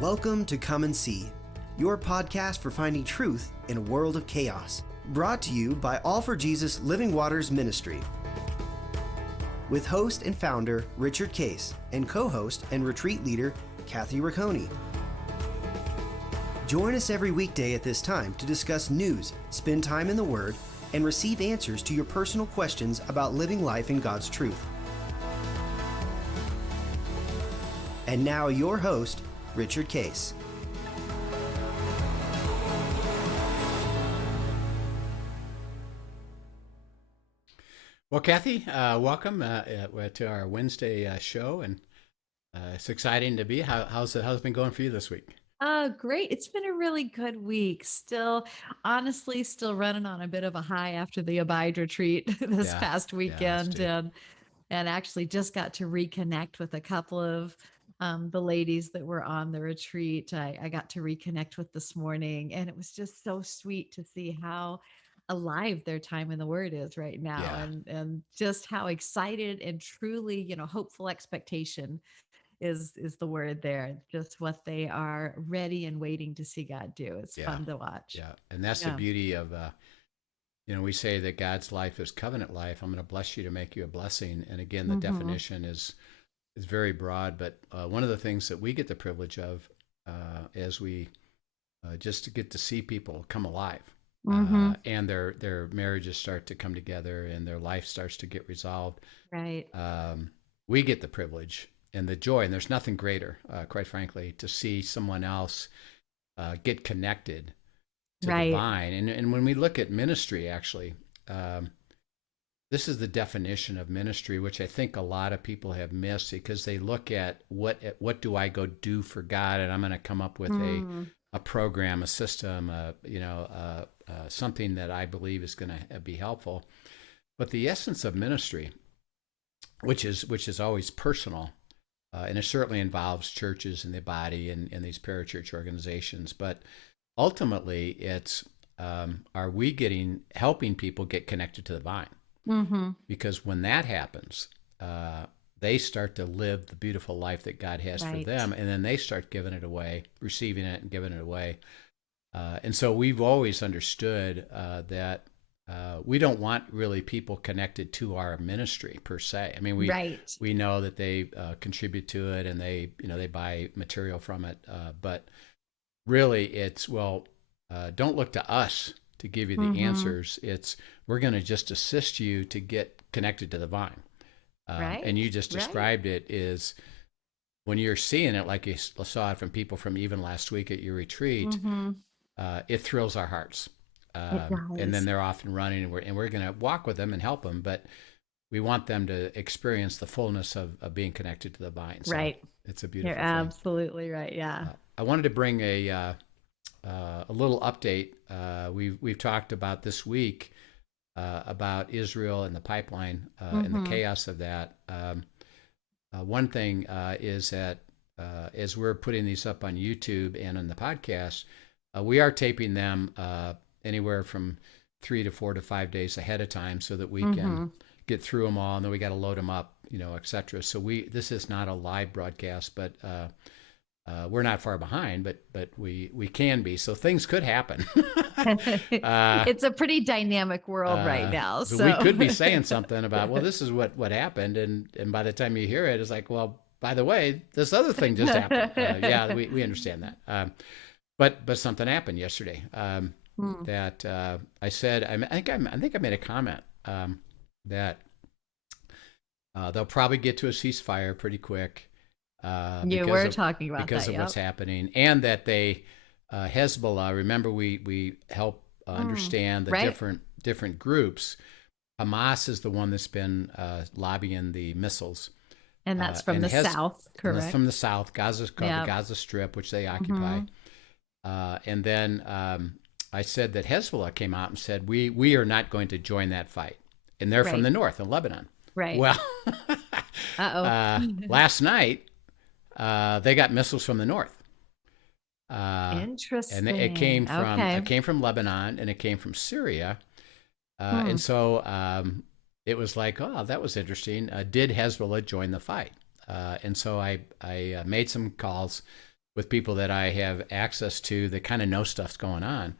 Welcome to Come and See, your podcast for finding truth in a world of chaos. Brought to you by All for Jesus Living Waters Ministry. With host and founder Richard Case and co-host and retreat leader Kathy Ricconi. Join us every weekday at this time to discuss news, spend time in the Word, and receive answers to your personal questions about living life in God's truth. And now your host, Richard Case. Well, Kathy, welcome to our Wednesday show, and it's exciting to be. How's it been going for you this week? Great. It's been a really good week. Honestly, still running on a bit of a high after the Abide retreat this past weekend, and actually just got to reconnect with a couple of the ladies that were on the retreat. I got to reconnect with this morning, and it was just so sweet to see how alive their time in the Word is right now, and just how excited and truly, hopeful expectation is the word there. Just what they are ready and waiting to see God do. It's fun to watch. Yeah, and that's the beauty of we say that God's life is covenant life. I'm going to bless you to make you a blessing. And again, the definition is very broad, but one of the things that we get the privilege of as we just to get to see people come alive, and their marriages start to come together and their life starts to get resolved. Right. We get the privilege and the joy, and there's nothing greater, quite frankly, to see someone else get connected to the vine. And when we look at ministry, actually, this is the definition of ministry, which I think a lot of people have missed because they look at what do I go do for God, and I'm going to come up with a program, a system, something that I believe is going to be helpful. But the essence of ministry, which is always personal, and it certainly involves churches and the body and these parachurch organizations, but ultimately it's are we helping people get connected to the vine? Because when that happens, they start to live the beautiful life that God has for them, and then they start giving it away, receiving it and giving it away. And so we've always understood that we don't want really people connected to our ministry per se. I mean, we know that they contribute to it and they buy material from it, but really it's don't look to us to give you the answers. We're going to just assist you to get connected to the vine. And you just described it is when you're seeing it, like you saw it from people from even last week at your retreat, it thrills our hearts. And then they're off and running, and we're going to walk with them and help them, but we want them to experience the fullness of being connected to the vine. So it's a beautiful thing. You're absolutely right. Yeah. I wanted to bring a little update. We've talked about this week about Israel and the pipeline and the chaos of that. One thing is that as we're putting these up on YouTube and on the podcast, we are taping them anywhere from 3 to 4 to 5 days ahead of time so that we can get through them all, and then we got to load them up, et cetera. So this is not a live broadcast, but we're not far behind, but we can be. So things could happen. It's a pretty dynamic world right now. So we could be saying something about, well, this is what happened, and by the time you hear it, it's like, well, by the way, this other thing just happened. We understand that. But something happened yesterday that I said. I think I made a comment that they'll probably get to a ceasefire pretty quick. We're talking about because that, of what's happening, and that they Hezbollah. Remember, we help understand the different groups. Hamas is the one that's been lobbying the missiles, and that's from the south, correct? That's from the south. Gaza's called the Gaza Strip, which they occupy. And then I said that Hezbollah came out and said we are not going to join that fight, and they're from the north in Lebanon. Right. Well, last night. They got missiles from the north. Interesting. And it came from Lebanon, and it came from Syria. And so it was like, oh, that was interesting. Did Hezbollah join the fight? And so I made some calls with people that I have access to that kind of know stuff's going on.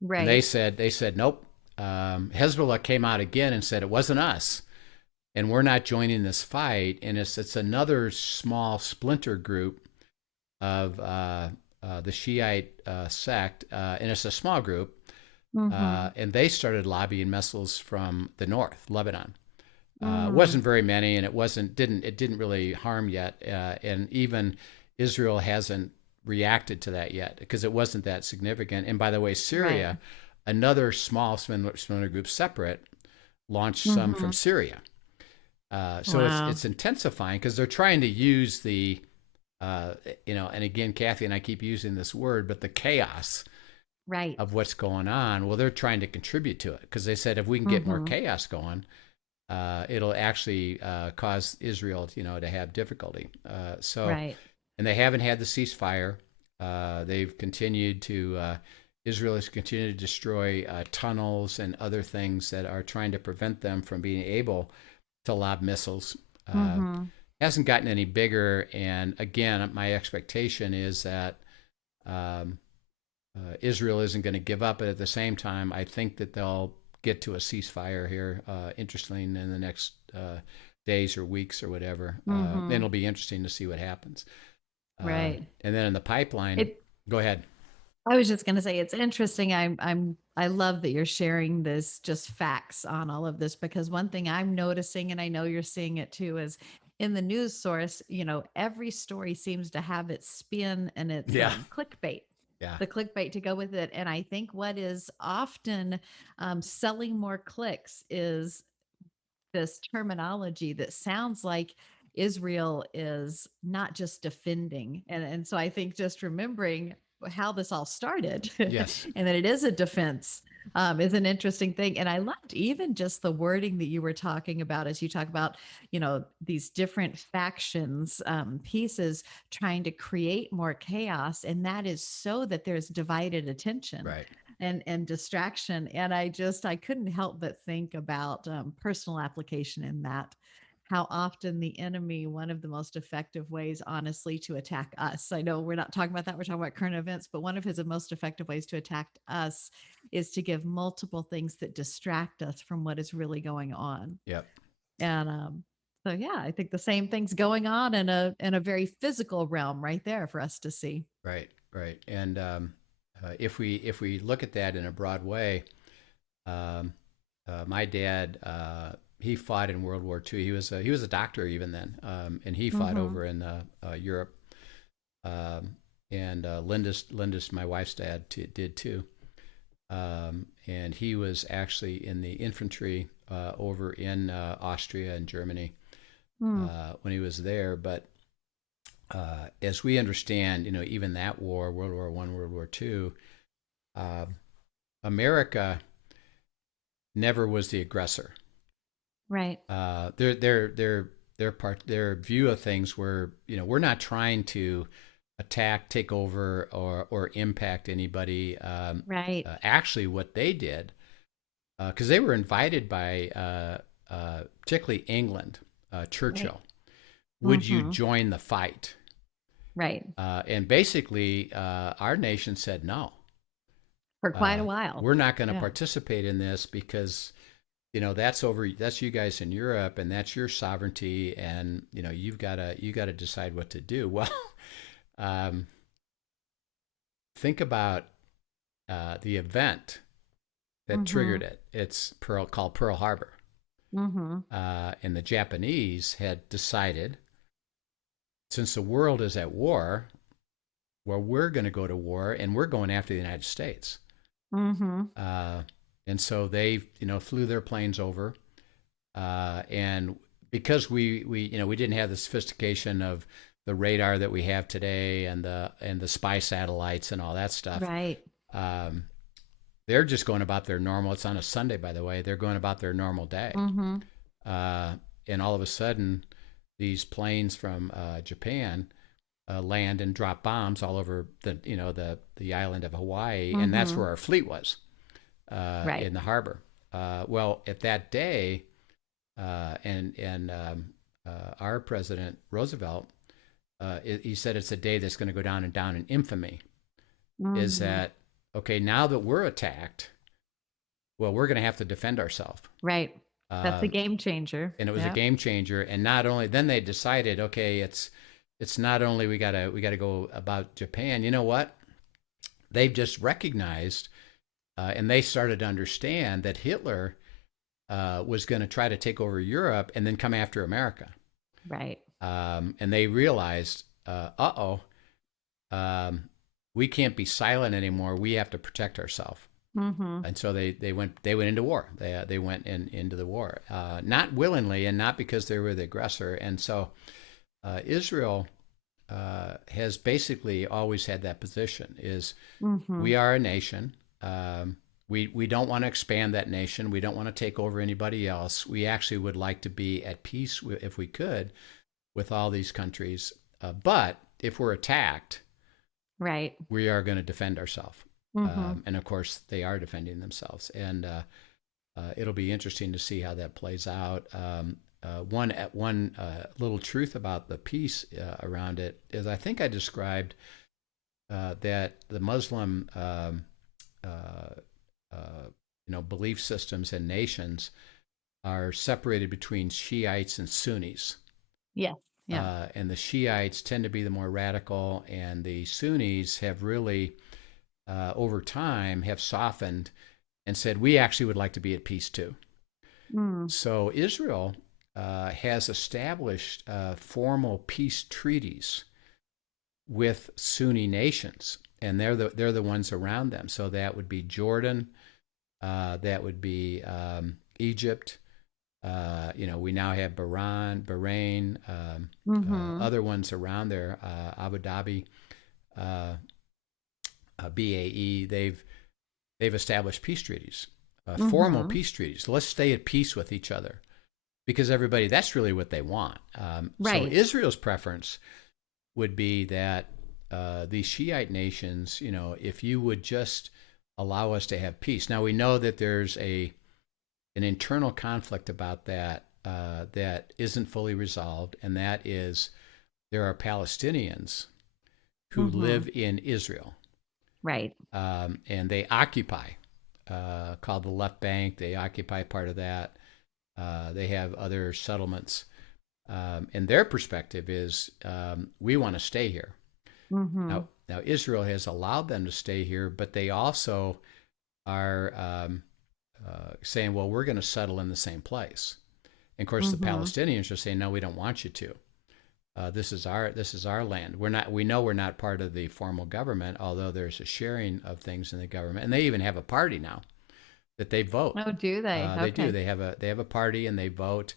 Right. And they said, nope. Hezbollah came out again and said it wasn't us, and we're not joining this fight. And it's another small splinter group of the Shiite sect, and it's a small group. And they started lobbying missiles from the north, Lebanon. It wasn't very many, and it didn't really harm yet. And even Israel hasn't reacted to that yet because it wasn't that significant. And by the way, Syria, another small splinter group separate, launched some from Syria. So it's intensifying because they're trying to use the, and again, Kathy and I keep using this word, but the chaos of what's going on. Well, they're trying to contribute to it because they said if we can get more chaos going, it'll actually cause Israel, to have difficulty. And they haven't had the ceasefire. They've continued to, Israel has continued to destroy tunnels and other things that are trying to prevent them from being able to lob missiles. Hasn't gotten any bigger. And again, my expectation is that Israel isn't going to give up. But at the same time, I think that they'll get to a ceasefire here, interestingly, in the next days or weeks or whatever. Then it'll be interesting to see what happens. And then in the pipeline, go ahead. I was just going to say it's interesting. I love that you're sharing this just facts on all of this, because one thing I'm noticing, and I know you're seeing it too, is in the news source, every story seems to have its spin and its clickbait. The clickbait to go with it. And I think what is often selling more clicks is this terminology that sounds like Israel is not just defending. And so I think just remembering how this all started and that it is a defense is an interesting thing. And I loved even just the wording that you were talking about as you talk about, these different factions, pieces trying to create more chaos. And that is so that there's divided attention. And distraction. And I couldn't help but think about personal application in that, how often the enemy, one of the most effective ways, honestly, to attack us. I know we're not talking about that. We're talking about current events, but one of his most effective ways to attack us is to give multiple things that distract us from what is really going on. And so, I think the same thing's going on in a very physical realm right there for us to see. Right. And if we look at that in a broad way, my dad, he fought in World War II. He was a doctor even then, and he fought over in Europe. And Linda's my wife's dad did too. And he was actually in the infantry over in Austria and Germany when he was there. But as we understand, even that war, World War I, World War II, America never was the aggressor. Their view of things were, we're not trying to attack, take over, or impact anybody. Actually, what they did, because they were invited by particularly England, Churchill, would you join the fight? And basically, our nation said no. For quite a while. We're not going to participate in this because, that's you guys in Europe, and that's your sovereignty, and you've got to decide what to do. Well, think about the event that triggered it. It's called Pearl Harbor, and the Japanese had decided, since the world is at war, well, we're going to go to war, and we're going after the United States. And so they, flew their planes over, and because we didn't have the sophistication of the radar that we have today, and the spy satellites and all that stuff. They're just going about their normal. It's on a Sunday, by the way. They're going about their normal day, and all of a sudden, these planes from Japan land and drop bombs all over the island of Hawaii, and that's where our fleet was, in the harbor. Well, at that day, our President Roosevelt he said it's a day that's going to go down in infamy. Is Mm-hmm. that okay? Now that we're attacked, well, we're going to have to defend ourselves. Right. That's a Uh, game changer. and it was a Yeah. game changer. And not only then they decided, okay, it's not only we gotta go about Japan. You know what? They've just recognized, and they started to understand that Hitler was going to try to take over Europe and then come after America. Right. And they realized, we can't be silent anymore. We have to protect ourselves. Mm-hmm. And so they went into war. They went into the war, not willingly and not because they were the aggressor. And so Israel has basically always had that position: is Mm-hmm. we are a nation. We don't want to expand that nation. We don't want to take over anybody else. We actually would like to be at peace, if we could, with all these countries. But if we're attacked, Right. we are going to defend ourselves. Mm-hmm. And of course, they are defending themselves. And it'll be interesting to see how that plays out. One little truth about the peace around it is, I think I described that the Muslim belief systems and nations are separated between Shiites and Sunnis. Yes. Yeah. And the Shiites tend to be the more radical, and the Sunnis have really, over time, have softened and said, we actually would like to be at peace too. Mm. So Israel has established formal peace treaties with Sunni nations, and they're the ones around them. So that would be Jordan, that would be Egypt. We now have Bahrain, Mm-hmm. other ones around there, Abu Dhabi, BAE. They've established peace treaties, formal Mm-hmm. peace treaties. Let's stay at peace with each other, because everybody, that's really what they want. So Right. Israel's preference would be that these Shiite nations, if you would just allow us to have peace. Now we know that there's an internal conflict about that that isn't fully resolved, and that is there are Palestinians who Mm-hmm. live in Israel, Right. and they occupy, called the left bank. They occupy part of that. They have other settlements, and their perspective is, we want to stay here. Mm-hmm. Now Israel has allowed them to stay here, but they also are saying, well, we're going to settle in the same place. And of course, the Mm-hmm. Palestinians are saying, no, we don't want you to. This is our land. We know we're not part of the formal government, although there's a sharing of things in the government, and they even have a party now that they vote. Oh, do they? They Okay. do. They have a party, and they vote,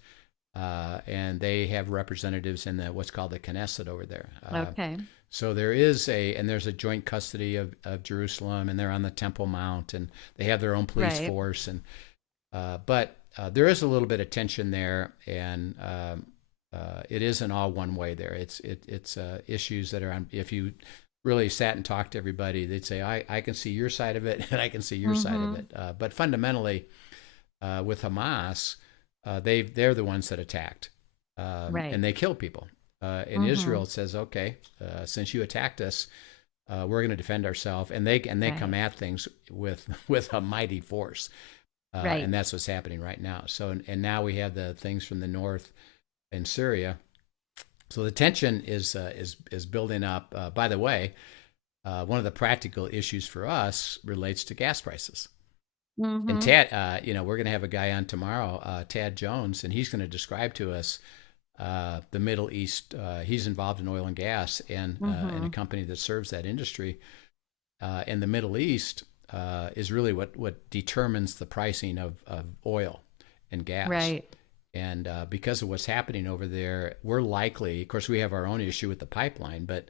and they have representatives in what's called the Knesset over there. Okay. So there's a joint custody of Jerusalem, and they're on the Temple Mount, and they have their own police Right. force, and but there is a little bit of tension there, and it isn't all one way there. It's issues that are on. If you really sat and talked to everybody, they'd say, I can see your side of it, and I can see your side of Mm-hmm. it. But fundamentally, with Hamas, they're the ones that attacked, Right. and they kill people. And Mm-hmm. Israel says, okay, since you attacked us, we're going to defend ourselves, and they come Right. at things with a mighty force, Right. and that's what's happening right now. So and now we have the things from the north in Syria. So the tension is building up. By the way, one of the practical issues for us relates to gas prices. And Mm-hmm. Tad, we're going to have a guy on tomorrow, Tad Jones, and he's going to describe to us the Middle East. He's involved in oil and gas and in Mm-hmm. a company that serves that industry. And the Middle East is really what determines the pricing of oil and gas. Right. And because of what's happening over there, we're likely, of course, we have our own issue with the pipeline, but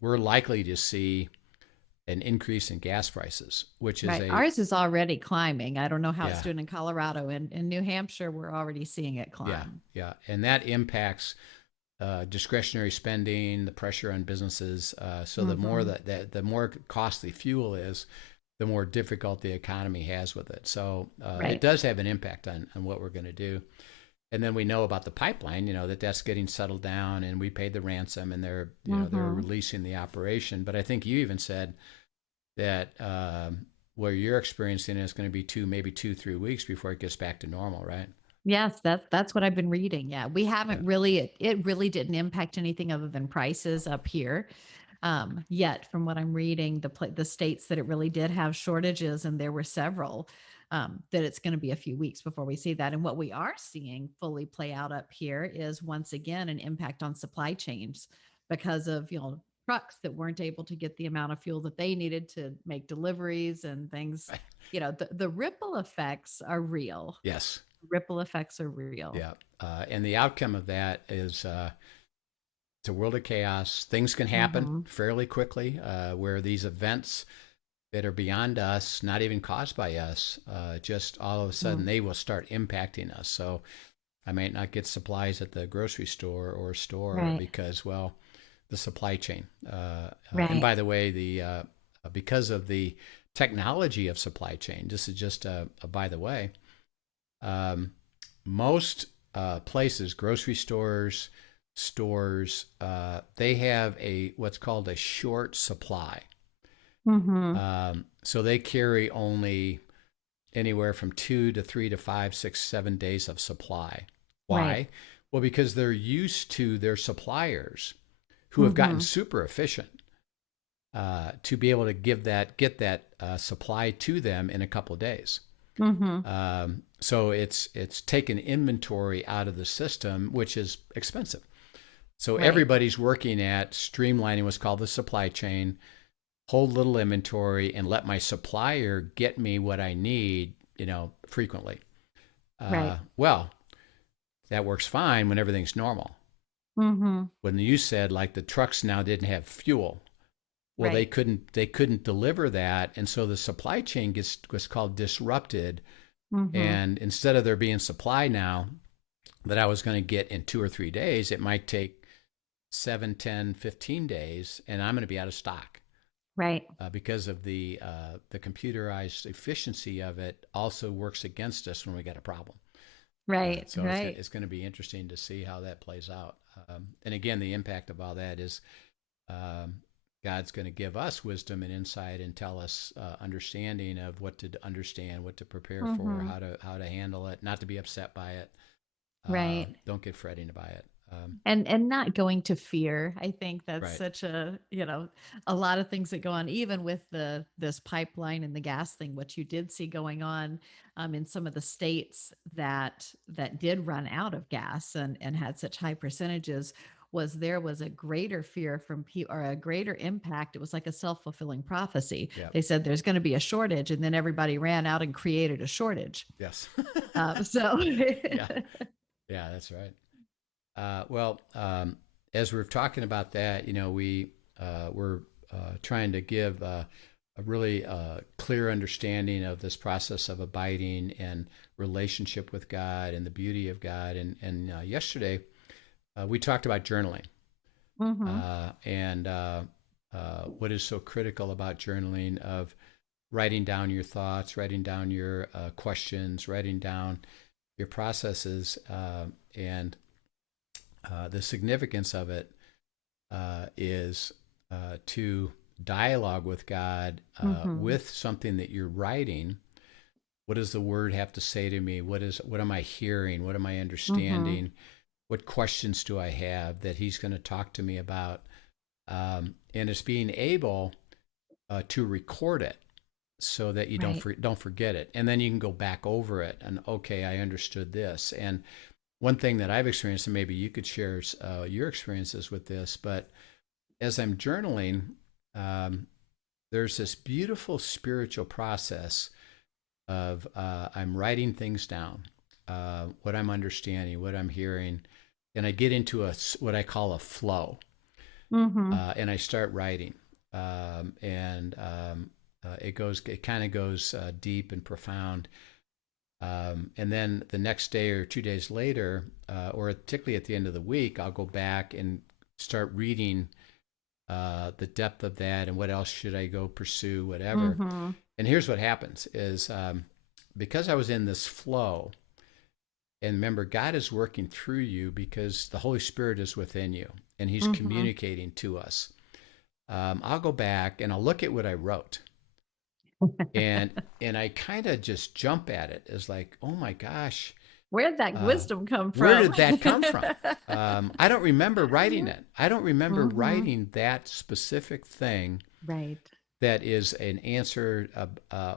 we're likely to see an increase in gas prices, which is Right. a, Ours is already climbing. I don't know how it's yeah, doing in Colorado. And in New Hampshire, we're already seeing it yeah, climb. yeah. And that impacts discretionary spending, the pressure on businesses. So the more Mm-hmm. the more costly fuel is, the more difficult the economy has with it. So it Right. does have an impact on what we're going to do. And then we know about the pipeline, that's getting settled down, and we paid the ransom, and they're releasing the operation. But I think you even said that where you're experiencing it is going to be maybe 2-3 weeks before it gets back to normal, right? Yes, that's what I've been reading. Yeah, we haven't really, it really didn't impact anything other than prices up here. Yet from what I'm reading, the states that it really did have shortages, and there were several, that it's going to be a few weeks before we see that. And what we are seeing fully play out up here is once again an impact on supply chains because of trucks that weren't able to get the amount of fuel that they needed to make deliveries and things. Right. The ripple effects are real. Yes. Ripple effects are real. Yeah. And the outcome of that is it's a world of chaos. Things can happen fairly quickly where these events that are beyond us, not even caused by us, just all of a sudden they will start impacting us. So I might not get supplies at the grocery store or store because, well, the supply chain. And by the way, because of the technology of supply chain, this is just a by the way, most places, grocery stores, they have what's called a short supply. So they carry only anywhere from 2 to 3 to 5, 6, 7 days of supply. Why? Right. Well, because they're used to their suppliers who have gotten super efficient to be able to get that supply to them in a couple of days. So it's taken inventory out of the system, which is expensive. So everybody's working at streamlining what's called the supply chain, hold little inventory, and let my supplier get me what I need, frequently. Well, that works fine when everything's normal. When you said like the trucks now didn't have fuel, well, they couldn't deliver that, and so the supply chain was called disrupted. And instead of there being supply now that I was going to get in 2 or 3 days, it might take 7, 10, 15 days, and I'm going to be out of stock. Right. Because of the computerized efficiency of it also works against us when we get a problem. Right. So it's going to be interesting to see how that plays out. And again, the impact of all that is God's going to give us wisdom and insight and tell us understanding of what to understand, what to prepare for, how to handle it, not to be upset by it. Right. Don't get fretting by it. And not going to fear. I think that's such a lot of things that go on, even with this pipeline and the gas thing. What you did see going on in some of the states that did run out of gas and had such high percentages there was a greater fear from people, or a greater impact. It was like a self-fulfilling prophecy. Yep. They said there's going to be a shortage, and then everybody ran out and created a shortage. Yes. Yeah, that's right. As we're talking about that, we're trying to give a really clear understanding of this process of abiding and relationship with God and the beauty of God. And yesterday, we talked about journaling and what is so critical about journaling, of writing down your thoughts, writing down your questions, writing down your processes, and the significance of it is to dialogue with God with something that you're writing. What does the word have to say to me? What am I hearing? What am I understanding? What questions do I have that he's going to talk to me about? And it's being able to record it so that you don't forget it. And then you can go back over it and, okay, I understood this. And one thing that I've experienced, and maybe you could share your experiences with this, but as I'm journaling, there's this beautiful spiritual process of I'm writing things down, what I'm understanding, what I'm hearing, and I get into what I call a flow, and I start writing, and it kind of goes deep and profound. And then the next day or 2 days later, or particularly at the end of the week, I'll go back and start reading the depth of that and what else should I go pursue, whatever. And here's what happens is because I was in this flow, And remember, God is working through you because the Holy Spirit is within you and he's Mm-hmm. communicating to us. I'll go back and I'll look at what I wrote. And I kind of just jump at it as like, oh my gosh, Where'd that uh, wisdom come where from? did that come from? I don't remember writing it. I don't remember Mm-hmm. writing that specific thing Right. that is an answer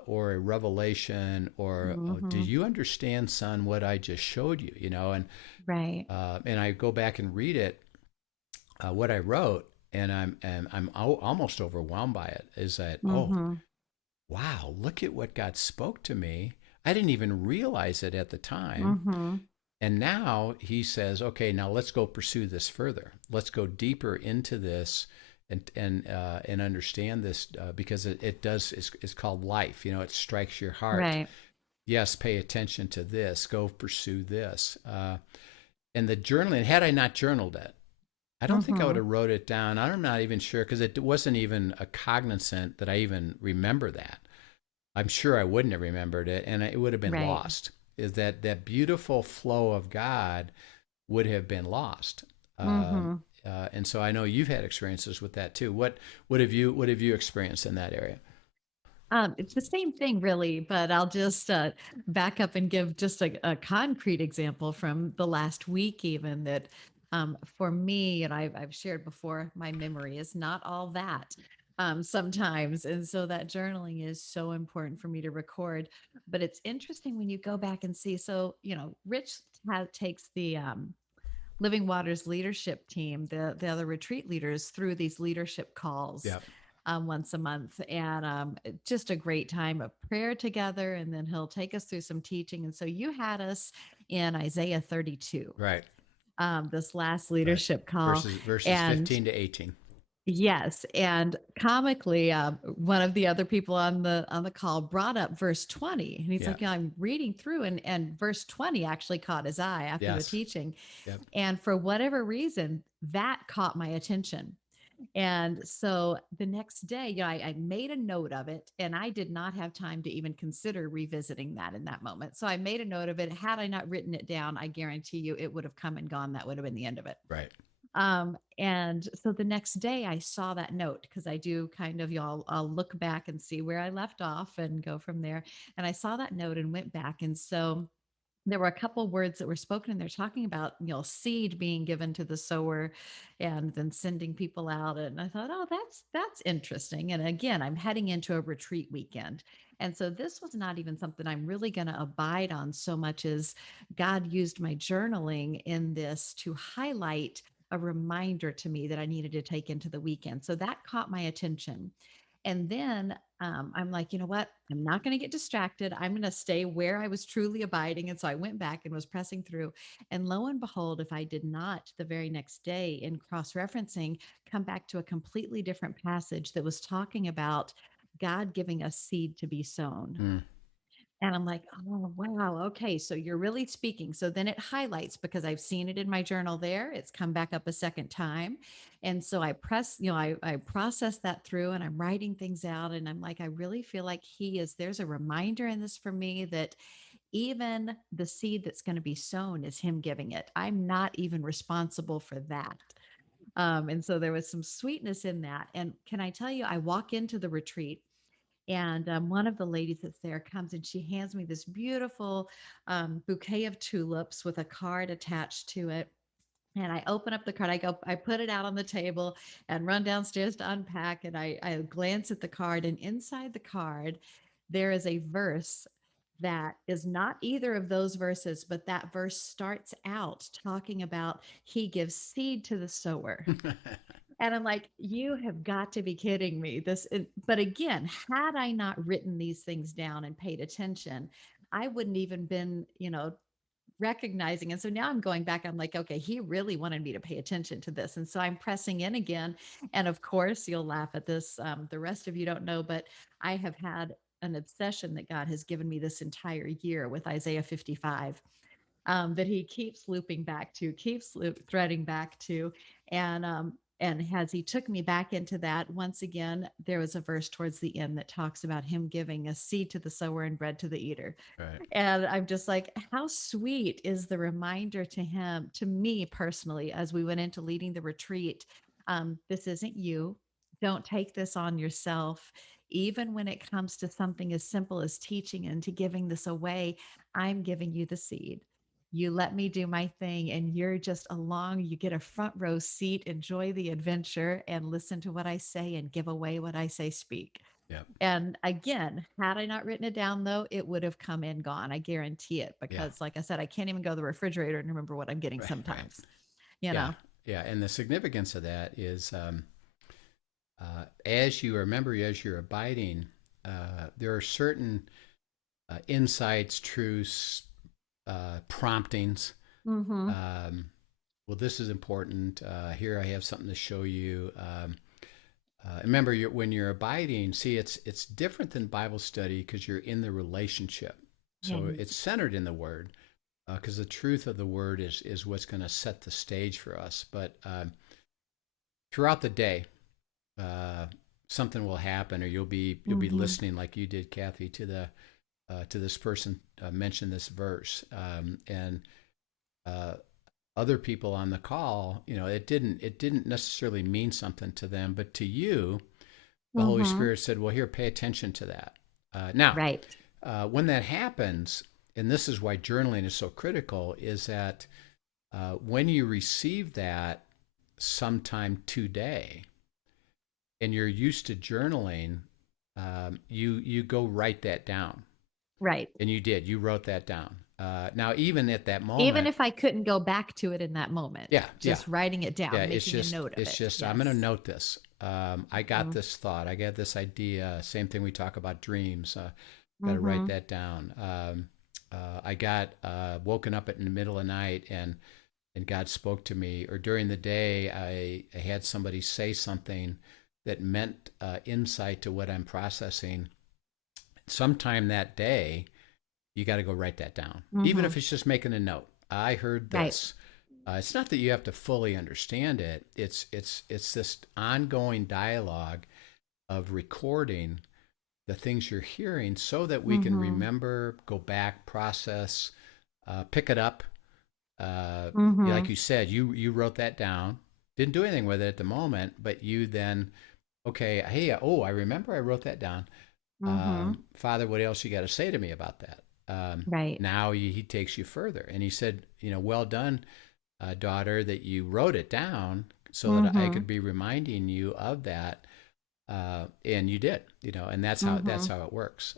or a revelation or oh, did Mm-hmm. you understand, son, what I just showed you? You know, Right. and I go back and read it, what I wrote, and I'm almost overwhelmed by it. Is that oh Mm-hmm. wow, look at what God spoke to me. I didn't even realize it at the time. Mm-hmm. And now he says, okay, now let's go pursue this further. Let's go deeper into this and understand this because it does, it's called life. You know, it strikes your heart. Right. Yes, pay attention to this. Go pursue this. And the journaling, had I not journaled it, I don't think I would Mm-hmm. have wrote it down. I'm not even sure because it wasn't even a cognizant that I even remember that. I'm sure I wouldn't have remembered it, and it would have been Right. lost. Is that beautiful flow of God would have been lost? Mm-hmm. And so I know you've had experiences with that too. What have you experienced in that area? It's the same thing, really, but I'll just back up and give just a concrete example from the last week, even that for me, and I've shared before, my memory is not all that sometimes. And so that journaling is so important for me to record. But it's interesting when you go back and see. So, Rich takes the Living Waters leadership team, the other retreat leaders, through these leadership calls Yep. once a month, and just a great time of prayer together. And then he'll take us through some teaching. And so you had us in Isaiah 32, Right. this last Right. leadership call, Verses and 15 to 18. yes, and comically, one of the other people on the call brought up verse 20, and he's Yeah. like, "Yeah, I'm reading through, and verse 20 actually caught his eye after the Yes. teaching, Yep. and for whatever reason, that caught my attention." And so the next day, I made a note of it, and I did not have time to even consider revisiting that in that moment. So I made a note of it. Had I not written it down, I guarantee you it would have come and gone. That would have been the end of it. Right. And so the next day I saw that note because I do kind of, I'll look back and see where I left off and go from there. And I saw that note and went back. And so there were a couple words that were spoken and they're talking about seed being given to the sower and then sending people out, and I thought, oh, that's interesting. And again, I'm heading into a retreat weekend, and so this was not even something I'm really going to abide on so much as God used my journaling in this to highlight a reminder to me that I needed to take into the weekend. So that caught my attention. And then I'm like, you know what? I'm not going to get distracted. I'm going to stay where I was truly abiding. And so I went back and was pressing through. And lo and behold, if I did not the very next day in cross referencing, come back to a completely different passage that was talking about God giving us seed to be sown. Mm. And I'm like, oh, wow. Okay. So you're really speaking. So then it highlights because I've seen it in my journal there. It's come back up a second time. And so I process that through and I'm writing things out. And I'm like, I really feel like there's a reminder in this for me that even the seed that's going to be sown is him giving it. I'm not even responsible for that. And so there was some sweetness in that. And can I tell you, I walk into the retreat and one of the ladies that's there comes and she hands me this beautiful bouquet of tulips with a card attached to it. And I open up the card. I put it out on the table and run downstairs to unpack. And I glance at the card, and inside the card, there is a verse that is not either of those verses, but that verse starts out talking about he gives seed to the sower. And I'm like, you have got to be kidding me. But again, had I not written these things down and paid attention, I wouldn't even been, recognizing. And so now I'm going back. I'm like, okay, he really wanted me to pay attention to this. And so I'm pressing in again. And of course, you'll laugh at this. The rest of you don't know, but I have had an obsession that God has given me this entire year with Isaiah 55. That he keeps looping back to, threading back to. And And as he took me back into that, once again, there was a verse towards the end that talks about him giving a seed to the sower and bread to the eater. Right. And I'm just like, how sweet is the reminder to him, to me personally, as we went into leading the retreat. This isn't you. Don't take this on yourself. Even when it comes to something as simple as teaching and to giving this away, I'm giving you the seed. You let me do my thing, and you're just along. You get a front row seat, enjoy the adventure, and listen to what I say and give away what I say, speak. Yeah. And again, had I not written it down, though, it would have come and gone. I guarantee it. Yeah. Because, like I said, I can't even go to the refrigerator and remember what I'm getting Right. sometimes. Yeah. You know? Yeah. And the significance of that is as you remember, as you're abiding, there are certain insights, truths, promptings. Mm-hmm. Well, this is important. Here I have something to show you. Remember, when you're abiding, see, it's different than Bible study because you're in the relationship. So it's centered in the Word because the truth of the Word is what's going to set the stage for us. But throughout the day, something will happen, or you'll be listening like you did, Kathy, to this person mention this verse, and other people on the call, it didn't necessarily mean something to them, but to you, the Holy Spirit said, "Well, here, pay attention to that." Now, Right. When that happens, and this is why journaling is so critical, is that when you receive that sometime today, and you're used to journaling, you go write that down. Right. And you wrote that down. Now, even at that moment, Even if I couldn't go back to it in that moment, just writing it down, making a note of it. It's just, I'm going to note this. I got this thought. I got this idea. Same thing we talk about dreams. Got to write that down. I got woken up in the middle of the night and God spoke to me, or during the day, I had somebody say something that meant insight to what I'm processing. Sometime that day, you got to go write that down, even if it's just making a note. I heard this. Right. It's not that you have to fully understand it. It's this ongoing dialogue of recording the things you're hearing so that we can remember, go back, process, pick it up. Like you said, you wrote that down, didn't do anything with it at the moment, but you then, okay, hey, I remember I wrote that down. Father, what else you got to say to me about that? Right. Now he takes you further. And he said, well done, daughter, that you wrote it down so that I could be reminding you of that. And you did, and that's how it works.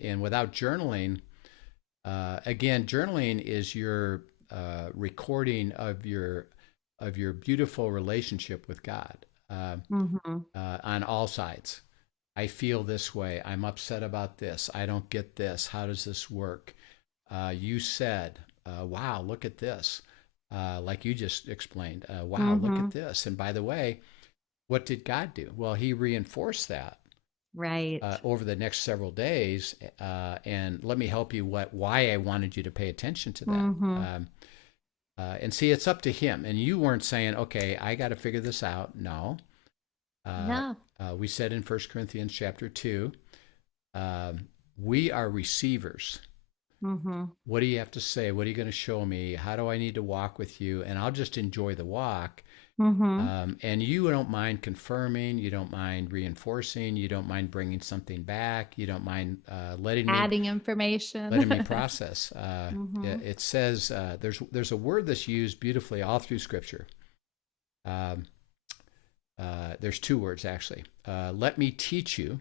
And without journaling, again, journaling is your recording of your beautiful relationship with God on all sides. I feel this way. I'm upset about this. I don't get this. How does this work? You said, wow, look at this. Like you just explained, wow, look at this. And by the way, what did God do? Well, he reinforced that right over the next several days. And let me help you why I wanted you to pay attention to that. And see, it's up to him. And you weren't saying, okay, I got to figure this out. No. No. We said in 1 Corinthians chapter 2, we are receivers. What do you have to say? What are you going to show me? How do I need to walk with you? And I'll just enjoy the walk. And you don't mind confirming. You don't mind reinforcing. You don't mind bringing something back. You don't mind adding information. letting me process. It says there's a word that's used beautifully all through Scripture. There's two words, actually. Let me teach you.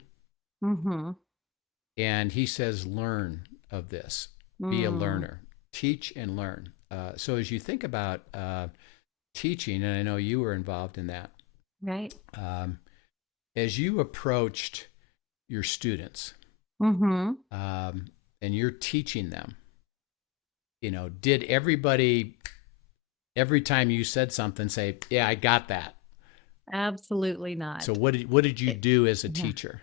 And he says, learn of this. Be a learner. Teach and learn. So as you think about teaching, and I know you were involved in that. Right. As you approached your students and you're teaching them, did everybody, every time you said something, say, yeah, I got that? Absolutely not. So what did you do as a teacher?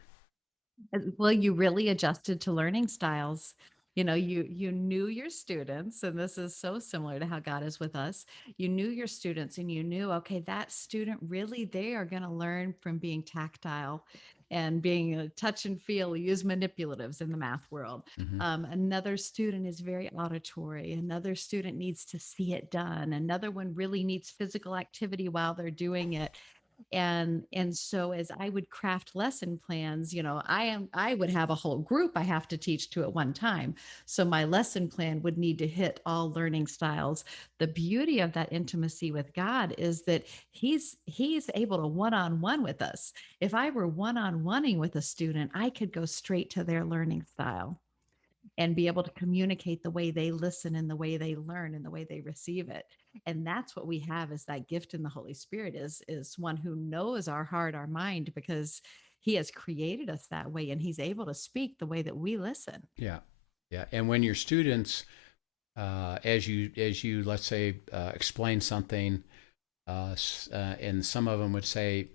Well, you really adjusted to learning styles. You knew your students, and this is so similar to how God is with us. You knew your students, and you knew, okay, that student really, they are going to learn from being tactile and being a touch and feel, use manipulatives in the math world. Mm-hmm. Another student is very auditory. Another student needs to see it done. Another one really needs physical activity while they're doing it. And so as I would craft lesson plans, I would have a whole group I have to teach to at one time. So my lesson plan would need to hit all learning styles. The beauty of that intimacy with God is that he's able to one-on-one with us. If I were one-on-oneing with a student, I could go straight to their learning style and be able to communicate the way they listen and the way they learn and the way they receive it. And that's what we have, is that gift in the Holy Spirit, is one who knows our heart, our mind, because he has created us that way, and he's able to speak the way that we listen. Yeah. Yeah. And when your students, as you let's say explain something, and some of them would say,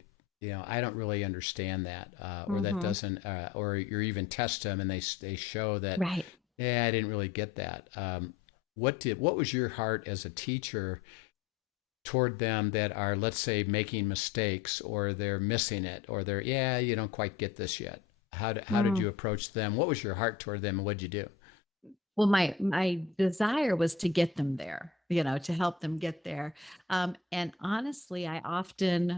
I don't really understand that, or that doesn't, or you're even test them and they show that, Right. yeah, I didn't really get that. What was your heart as a teacher toward them that are, let's say, making mistakes, or they're missing it, or you don't quite get this yet? How did you approach them? What was your heart toward them, and what'd you do? Well, my desire was to get them there, to help them get there. And honestly,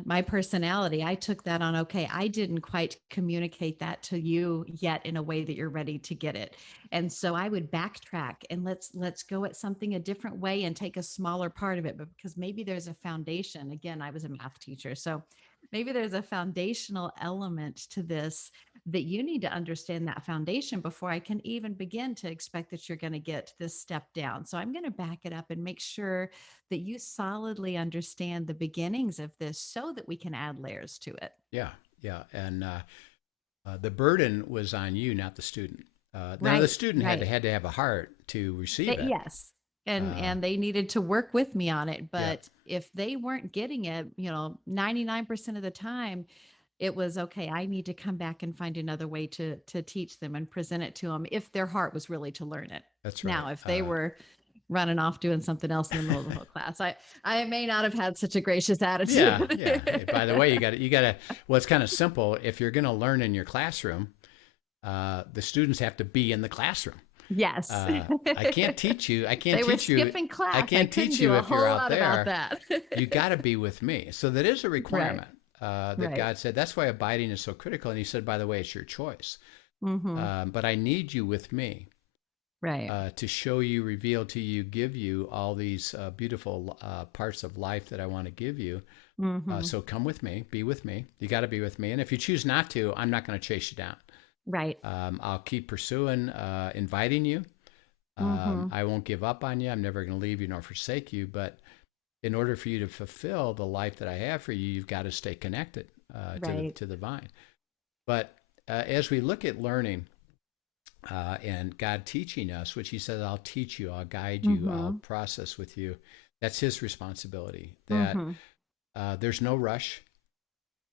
my personality, I took that on, okay, I didn't quite communicate that to you yet in a way that you're ready to get it. And so I would backtrack and let's go at something a different way and take a smaller part of it, but because maybe there's a foundation. Again, I was a math teacher, so maybe there's a foundational element to this that you need to understand that foundation before I can even begin to expect that you're going to get this step down. So I'm going to back it up and make sure that you solidly understand the beginnings of this so that we can add layers to it. Yeah, yeah. And the burden was on you, not the student. Now Right, the student right. had to have a heart to receive it. Yes. And Uh, and they needed to work with me on it. yeah, But if they weren't getting it, 99% of the time, it was okay. I need to come back and find another way to teach them and present it to them if their heart was really to learn it. that's right. Now, if they were running off doing something else in the middle of the whole class, I may not have had such a gracious attitude. Yeah. Hey, by the way, you got to. Well, it's kind of simple. If you're going to learn in your classroom, the students have to be in the classroom. Yes. I can't teach you. I can't They were teach you. skipping class. I can't teach you if you're out there. About that. You got to be with me. So that is a requirement that Right. God said. That's why abiding is so critical. And He said, by the way, it's your choice. Mm-hmm. But I need you with me. Right. To show you, reveal to you, give you all these beautiful parts of life that I want to give you. Mm-hmm. So come with me, be with me. You got to be with me. And if you choose not to, I'm not going to chase you down. Right. I'll keep pursuing, inviting you. Mm-hmm. I won't give up on you. I'm never going to leave you nor forsake you. But in order for you to fulfill the life that I have for you, you've got to stay connected to the vine. But as we look at learning, and God teaching us, which He says, I'll teach you, I'll guide you, I'll process with you. That's His responsibility. That there's no rush.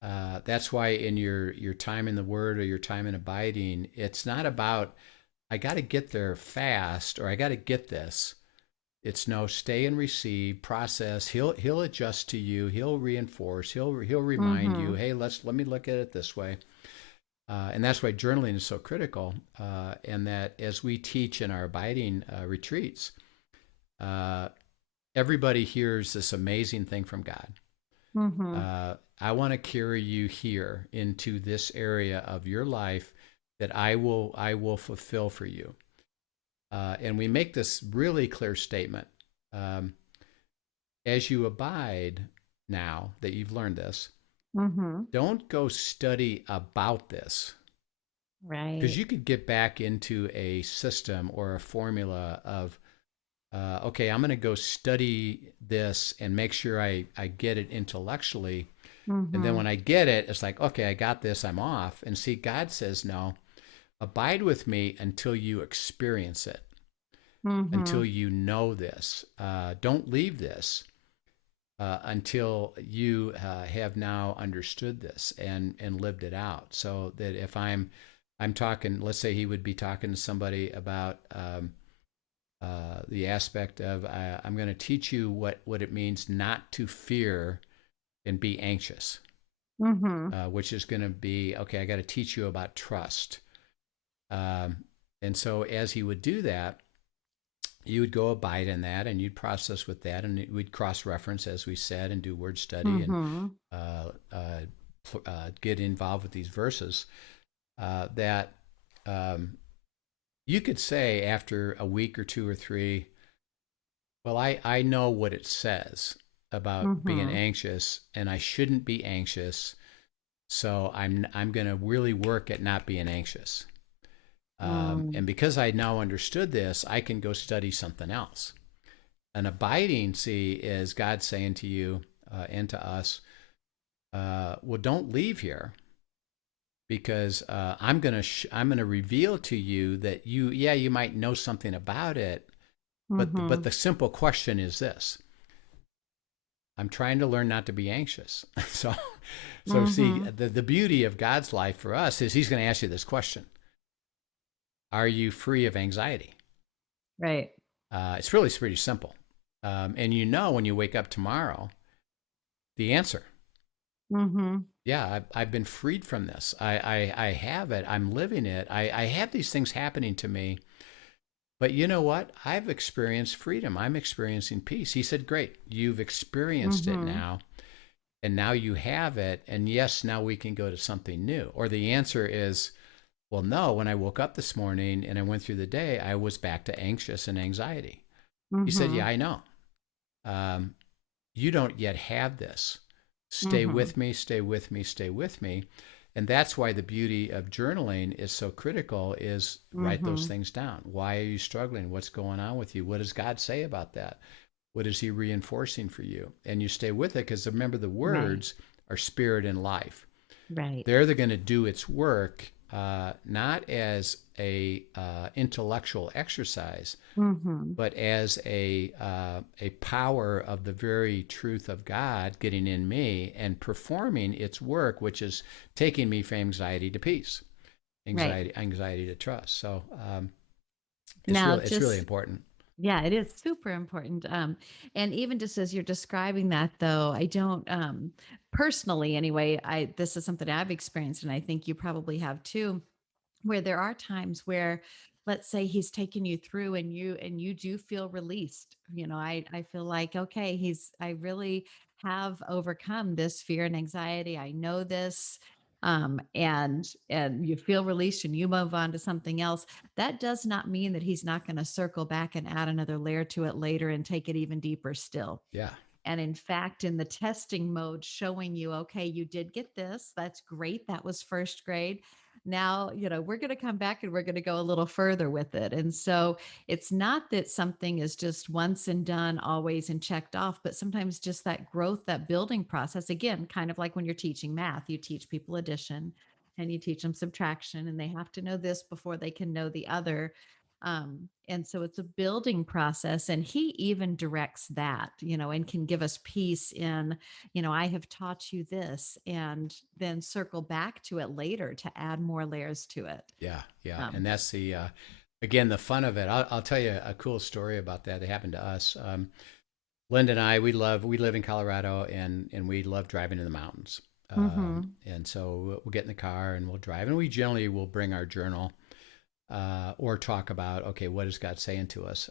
That's why in your time in the Word or your time in abiding, it's not about, I got to get there fast or I got to get this. It's no, stay and receive, process. He'll adjust to you. He'll reinforce. He'll remind you, hey, let me look at it this way. And that's why journaling is so critical. And that as we teach in our abiding retreats, everybody hears this amazing thing from God. I want to carry you here into this area of your life that I will fulfill for you. And we make this really clear statement. As you abide now that you've learned this, don't go study about this. Right. Because you could get back into a system or a formula of, okay, I'm going to go study this and make sure I get it intellectually. And then when I get it, it's like, okay, I got this, I'm off. And see, God says, no, abide with me until you experience it, until you know this. Don't leave this until you have now understood this and lived it out. So that if I'm I'm talking, let's say he would be talking to somebody about the aspect of, I'm going to teach you what it means not to fear and be anxious, which is going to be, okay, I got to teach you about trust. And so as he would do that, you would go abide in that, and you'd process with that, and we'd cross-reference, as we said, and do word study and get involved with these verses that you could say after a week or two or three, well, I know what it says about being anxious, and I shouldn't be anxious, so I'm going to really work at not being anxious. And because I now understood this, I can go study something else. An abiding, see, is God saying to you and to us, well, don't leave here, because I'm gonna reveal to you that you might know something about it, but the simple question is this: I'm trying to learn not to be anxious. So see, the beauty of God's life for us is He's going to ask you this question: are you free of anxiety? Right. It's really pretty simple. And when you wake up tomorrow, the answer. Yeah, I've been freed from this. I have it. I'm living it. I have these things happening to me. But you know what? I've experienced freedom. I'm experiencing peace. He said, great, you've experienced it now. And now you have it. And yes, now we can go to something new. Or the answer is, well, no, when I woke up this morning and I went through the day, I was back to anxious and anxiety. He said, yeah, I know. You don't yet have this. Stay with me, stay with me, stay with me. And that's why the beauty of journaling is so critical, is write those things down. Why are you struggling? What's going on with you? What does God say about that? What is he reinforcing for you? And you stay with it, because remember, the words are spirit and life. Right. They're going to do its work, not as a intellectual exercise, but as a power of the very truth of God getting in me and performing its work, which is taking me from anxiety to peace, anxiety to trust. So it's really important. Yeah, it is super important. And even just as you're describing that, though, I don't personally, anyway, this is something I've experienced, and I think you probably have too, where there are times where, let's say, he's taken you through and you do feel released. I feel like, okay, I really have overcome this fear and anxiety. I know this. And you feel released and you move on to something else. That does not mean that he's not going to circle back and add another layer to it later and take it even deeper still. Yeah. And in fact, in the testing mode, showing you, okay, you did get this. That's great. That was first grade. Now, we're going to come back and we're going to go a little further with it. And so it's not that something is just once and done, always and checked off, but sometimes just that growth, that building process, again, kind of like when you're teaching math, you teach people addition and you teach them subtraction, and they have to know this before they can know the other. And so it's a building process, and he even directs that, and can give us peace in, I have taught you this, and then circle back to it later to add more layers to it. Yeah. And that's again, the fun of it. I'll tell you a cool story about that. It happened to us. Linda and I, we live in Colorado, and we love driving in the mountains. And so we'll get in the car and we'll drive, and we generally will bring our journal, or talk about, okay, what is God saying to us?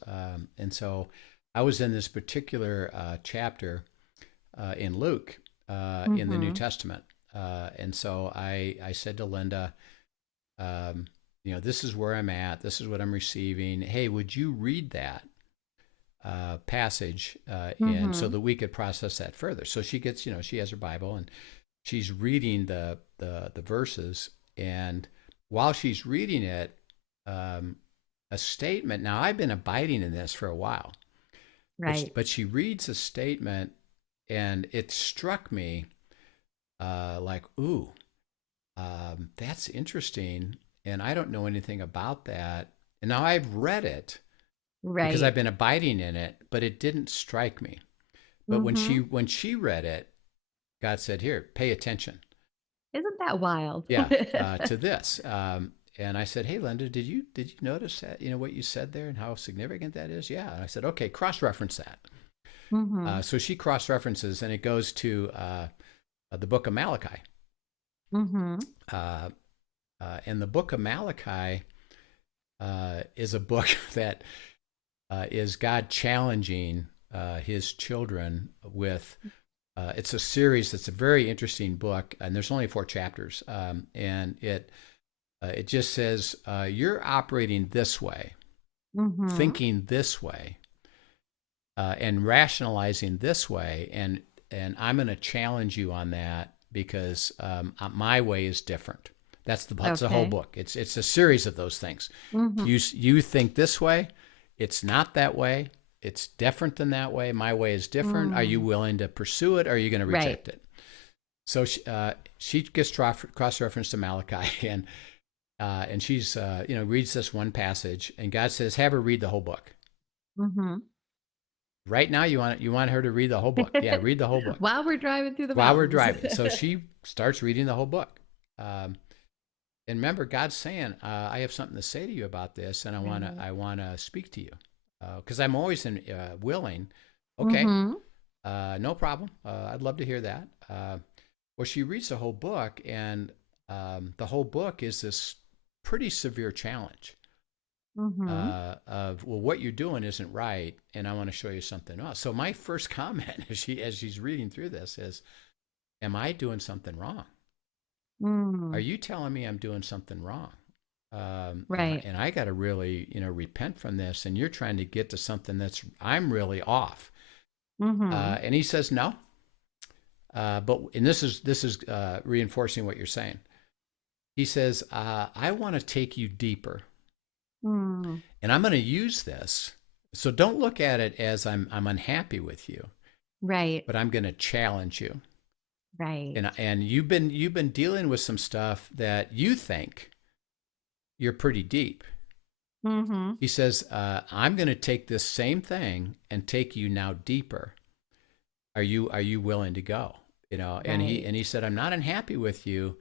And so I was in this particular chapter in Luke in the New Testament. And so I said to Linda, this is where I'm at. This is what I'm receiving. Hey, would you read that passage and so that we could process that further? So she gets, she has her Bible and she's reading the verses. And while she's reading it, a statement. Now, I've been abiding in this for a while, right? But she reads a statement, and it struck me like, ooh, that's interesting, and I don't know anything about that. And now I've read it, right, because I've been abiding in it, but it didn't strike me. But when she read it, God said, "Here, pay attention." Isn't that wild? Yeah, to this. And I said, "Hey, Linda, did you notice that? What you said there and how significant that is?" Yeah. And I said, "Okay, cross-reference that." Mm-hmm. So she cross-references, and it goes to the book of Malachi. Mm-hmm. Uh, and the book of Malachi is a book that is God challenging his children with. It's a series that's a very interesting book, and there's only 4 chapters. And it just says, you're operating this way, Mm-hmm. thinking this way, and rationalizing this way, and I'm going to challenge you on that because my way is different. That's the whole Okay. book. It's a series of those things. Mm-hmm. You think this way, it's not that way. It's different than that way. My way is different. Are you Mm. willing to pursue it? Or are you going to Right. reject it? So she gets cross reference to Malachi, and she's reads this one passage, and God says, have her read the whole book. Mm-hmm. Right now, you want her to read the whole book. Yeah, read the whole book While we're driving through the while we're mountains. driving. So she starts reading the whole book. And remember, God's saying, I have something to say to you about this, and Right. I wanna speak to you, because I'm always willing. Okay, Mm-hmm. no problem. I'd love to hear that. Well, she reads the whole book, and the whole book is this pretty severe challenge Mm-hmm. of, well, what you're doing isn't right, and I want to show you something else. So my first comment as she's reading through this is, am I doing something wrong? Are Mm. you telling me I'm doing something wrong? Right. And I got to really, repent from this. And you're trying to get to something I'm really off. Mm-hmm. And he says, no. And this is reinforcing what you're saying. He says, I want to take you deeper, Mm. and I'm going to use this. So don't look at it as I'm unhappy with you, Right. but I'm going to challenge you. Right. And you've been dealing with some stuff that you think you're pretty deep. Mm-hmm. He says, I'm going to take this same thing and take you now deeper. Are you willing to go? And he Right. and he said, I'm not unhappy with you,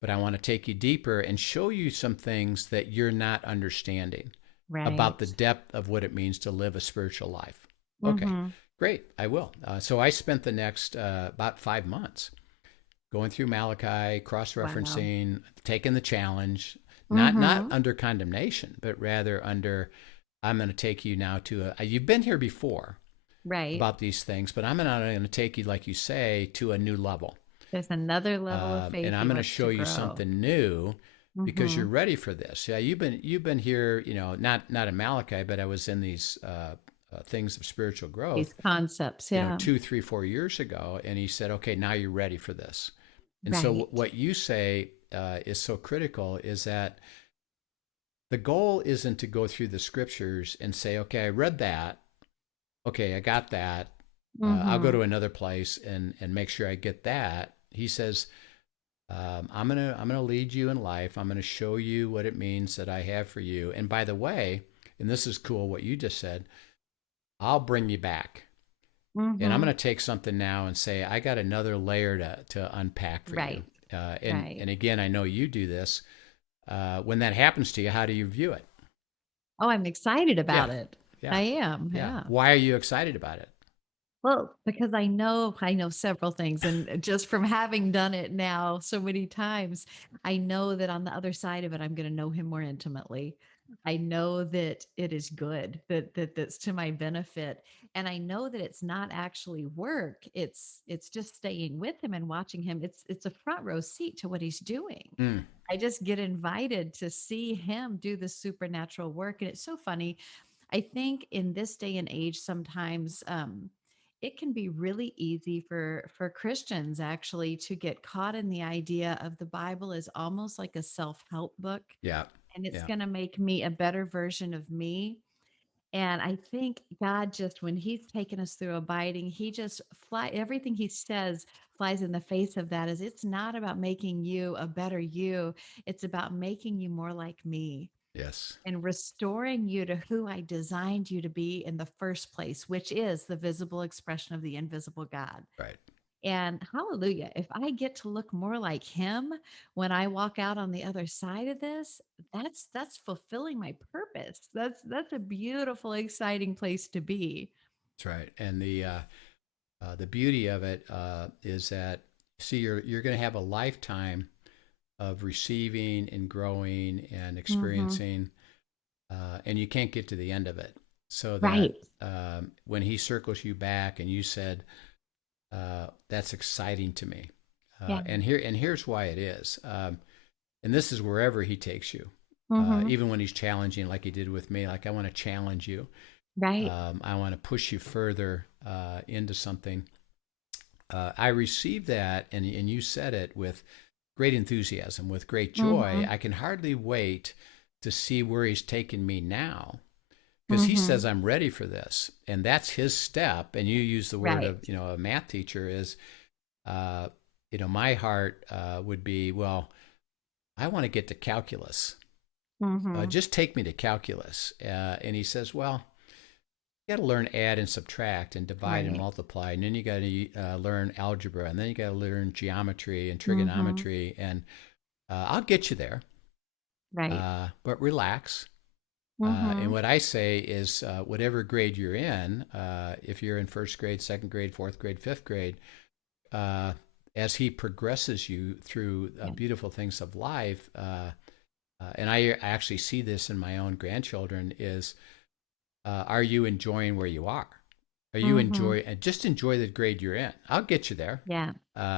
but I want to take you deeper and show you some things that you're not understanding about the Right. depth of what it means to live a spiritual life. Okay, Mm-hmm. great. I will. So I spent the next about 5 months going through Malachi, Wow. cross-referencing, taking the challenge, not Mm-hmm. under condemnation, but rather under, I'm going to take you now to you've been here before Right. about these things, but I'm not going to take you, like you say, to a new level. There's another level of And faith I'm he going to wants show to you grow. something new because Mm-hmm. you're ready for this. Yeah, you've been here, not in Malachi, but I was in these things of spiritual These growth, concepts. Yeah. 2, 3, 4 years ago, and he said, okay, now you're ready for this. And so Right. what you say is so critical is that the goal isn't to go through the scriptures and say, okay, I read that. Okay, I got that. I'll go Mm-hmm. to another place and make sure I get that. He says, I'm gonna lead you in life. I'm gonna show you what it means that I have for you. And by the way, and this is cool what you just said, I'll bring you back. And I'm Mm-hmm. going to take something now and say, I got another layer to unpack for you. Right. And Right. and again, I know you do this. When that happens to you, how do you view it? Oh, I'm excited Yeah, about it. yeah, I am. yeah. Yeah. Why are you excited about it? Well, because I know several things, and just from having done it now so many times, I know that on the other side of it, I'm going to know him more intimately. I know that it is good, that's to my benefit, and I know that it's not actually work. It's just staying with him and watching him. It's a front row seat to what he's doing. Mm, I just get invited to see him do the supernatural work, and it's so funny. I think in this day and age, sometimes it can be really easy for Christians actually to get caught in the idea of the Bible is almost like a self-help book, yeah, and it's yeah, going to make me a better version of me. And I think God just when he's taken us through abiding, he just fly everything he says flies in the face of that is it's not about making you a better you. It's about making you more like me yes, and restoring you to who I designed you to be in the first place, which is the visible expression of the invisible God. right. And hallelujah, if I get to look more like him when I walk out on the other side of this, that's fulfilling my purpose. That's a beautiful, exciting place to be. That's right. And the beauty of it is that, see, you're going to have a lifetime of receiving and growing and Mhm. experiencing, and you can't get to the end of it. So that Right. when he circles you back and you said, that's exciting to me. Yeah. Here's why it is. And this is wherever he takes you, Mhm. even when he's challenging, like he did with me. Like, I want to challenge you. Right. I want to push you further into something. I received that, and you said it with great enthusiasm, with great joy. Mhm. I can hardly wait to see where he's taking me now, because he says Mhm. I'm ready for this, and that's his step. And you use the word Right. of, a math teacher is, uh, my heart would be, well, I want to get to calculus. Mhm. Just take me to calculus. And he says, well, you got to learn add and subtract and divide and Right. multiply, and then you got to learn algebra, and then you got to learn geometry and Mhm. trigonometry, and I'll get you there, Right. but relax. And Mhm. what I say is, whatever grade you're in, if you're in first grade, second grade, fourth grade, fifth grade, uh, as he progresses you through Yeah. beautiful things of life, and I actually see this in my own grandchildren, is, are you enjoying where you are? Are you Mhm. enjoy and just enjoy the grade you're in? I'll get you there. Yeah.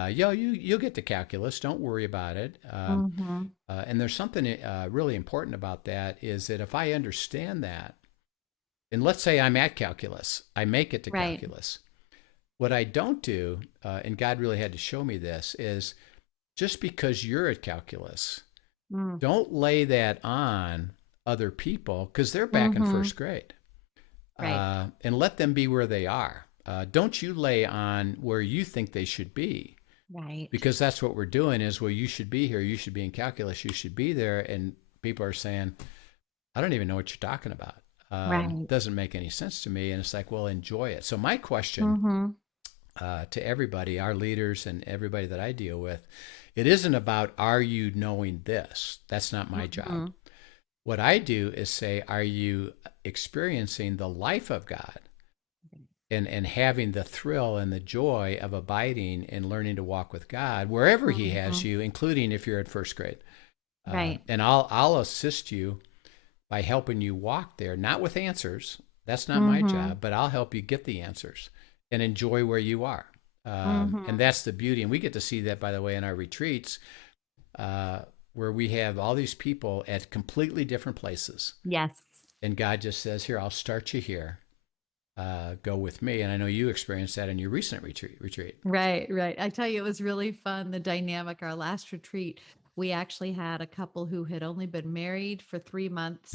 You'll get to calculus. Don't worry about it. Mhm. And there's something really important about that, is that if I understand that, and let's say I'm at calculus, I make it to Right. calculus. What I don't do, and God really had to show me this, is just because you're at calculus, Mm. don't lay that on other people because they're back in Mhm. first grade, Right. and let them be where they are. Don't you lay on where you think they should be, Right. because that's what we're doing is, well, you should be here, you should be in calculus, you should be there. And people are saying, I don't even know what you're talking about. Right. Doesn't make any sense to me. And it's like, well, enjoy it. So my question Mhm. to everybody, our leaders and everybody that I deal with, it isn't about, are you knowing this? That's not my job. Mhm. What I do is say, are you experiencing the life of God, and having the thrill and the joy of abiding and learning to walk with God wherever He has Mhm. you, including if you're at first grade. Right. And I'll assist you by helping you walk there, not with answers. That's not my Mhm. job, but I'll help you get the answers and enjoy where you are. And Mhm. that's the beauty. And we get to see that, by the way, in our retreats, uh, where we have all these people at completely different places. Yes. And God just says, here, I'll start you here. Go with me. And I know you experienced that in your recent retreat. Right, right. I tell you, it was really fun, the dynamic. Our last retreat, we actually had a couple who had only been married for 3 months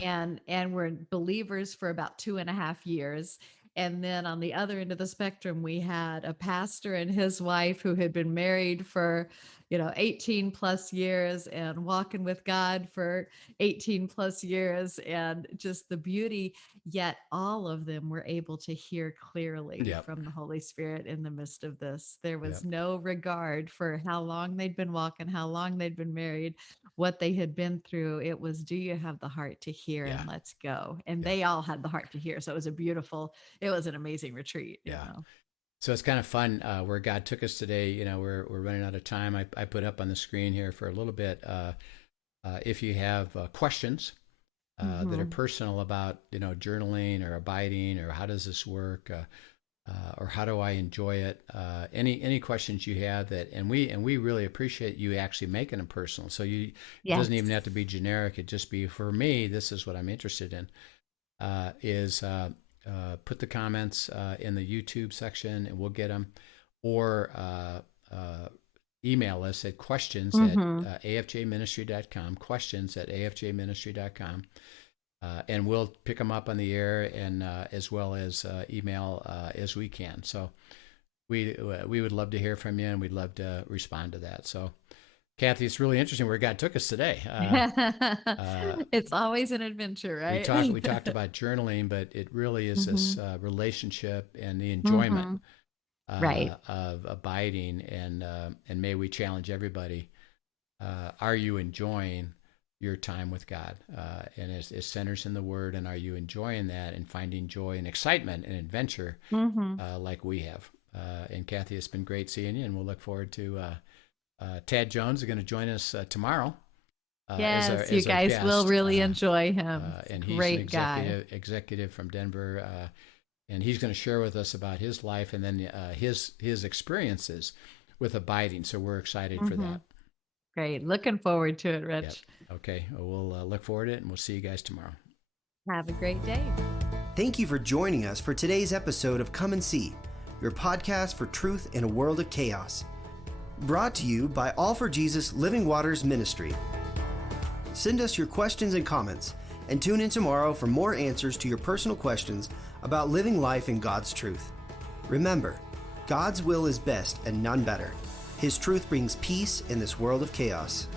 and were believers for about 2.5 years. And then on the other end of the spectrum, we had a pastor and his wife who had been married for, 18 plus years and walking with God for 18 plus years. And just the beauty. Yet all of them were able to hear clearly Yep. from the Holy Spirit in the midst of this. There was Yep. no regard for how long they'd been walking, how long they'd been married, what they had been through. It was, do you have the heart to hear Yeah. and let's go? And Yeah. they all had the heart to hear. So it was an amazing retreat, Yeah. So it's kind of fun where God took us today. We're running out of time. I put up on the screen here for a little bit. If you have questions that are Mm-hmm. personal about, journaling or abiding, or how does this work, or how do I enjoy it? Any questions you have, and we really appreciate you actually making them personal. So it doesn't even Yes. have to be generic. It just be, for me, this is what I'm interested in. Is put the comments in the YouTube section, and we'll get them, or email us at questions at Mm-hmm. afjministry.com, questions at afjministry.com, and we'll pick them up on the air, and as well as email as we can. So we would love to hear from you, and we'd love to respond to that. So, Kathy, it's really interesting where God took us today. Uh, It's always an adventure, we right? talked about journaling, but it really is Mm-hmm. this relationship and the enjoyment Mm-hmm. right. of abiding, and may we challenge everybody. Are you enjoying your time with God? And it centers in the Word, and are you enjoying that and finding joy and excitement and adventure like we have? And Kathy, it's been great seeing you, and we'll look forward to Tad Jones is going to join us tomorrow. Yes, you guys will really enjoy him. And he's great an executive from Denver, and he's going to share with us about his life and then his experiences with abiding. So we're excited for that. Great. Looking forward to it, Rich. Yep. Okay. We'll look forward to it, and we'll see you guys tomorrow. Have a great day. Thank you for joining us for today's episode of Come and See, your podcast for truth in a world of chaos. Brought to you by All for Jesus Living Waters Ministry. Send us your questions and comments, and tune in tomorrow for more answers to your personal questions about living life in God's truth. Remember, God's will is best and none better. His truth brings peace in this world of chaos.